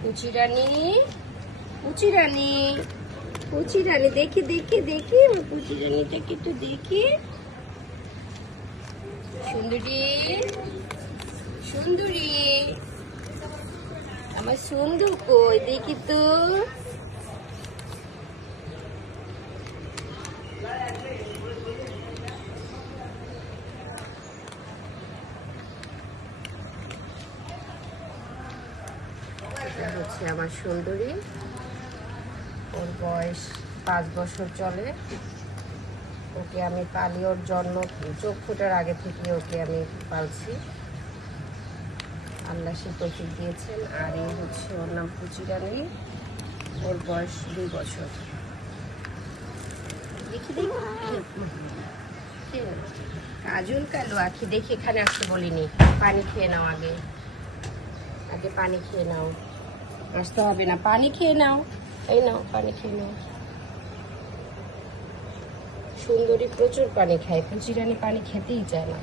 পুচি রানী, পুচি রানী, পুচি রানী, দেখি দেখি দেখি আমার পুচি রানীটাকে একটু দেখি। সুন্দরী, সুন্দরী, আমার সুন্দর কই দেখি তো। হচ্ছে আমার সুন্দরী, ওর বয়স 5 বছর চলে। ওকে আমি পালি, ওর জন্ম চোখ ফোটার আগে থেকে ওকে আমি পালছি। আল্লাহ সে তৌফিক দিয়েছেন। আর এই হচ্ছে ওর নাম পুচি রানী, ওর বয়স 2 বছর। দেখি দেখি কাজল কালো আখি, দেখি এখানে আসতে বলিনি। পানি খেয়ে নাও, আগে আগে পানি খেয়ে নাও, আসতে হবে না, পানি খেয়ে নাও। এই নাও, পানি খেয়ে নাও। সুন্দরী প্রচুর পানি খায়, পুচি রানী পানি খেতেই চায় না।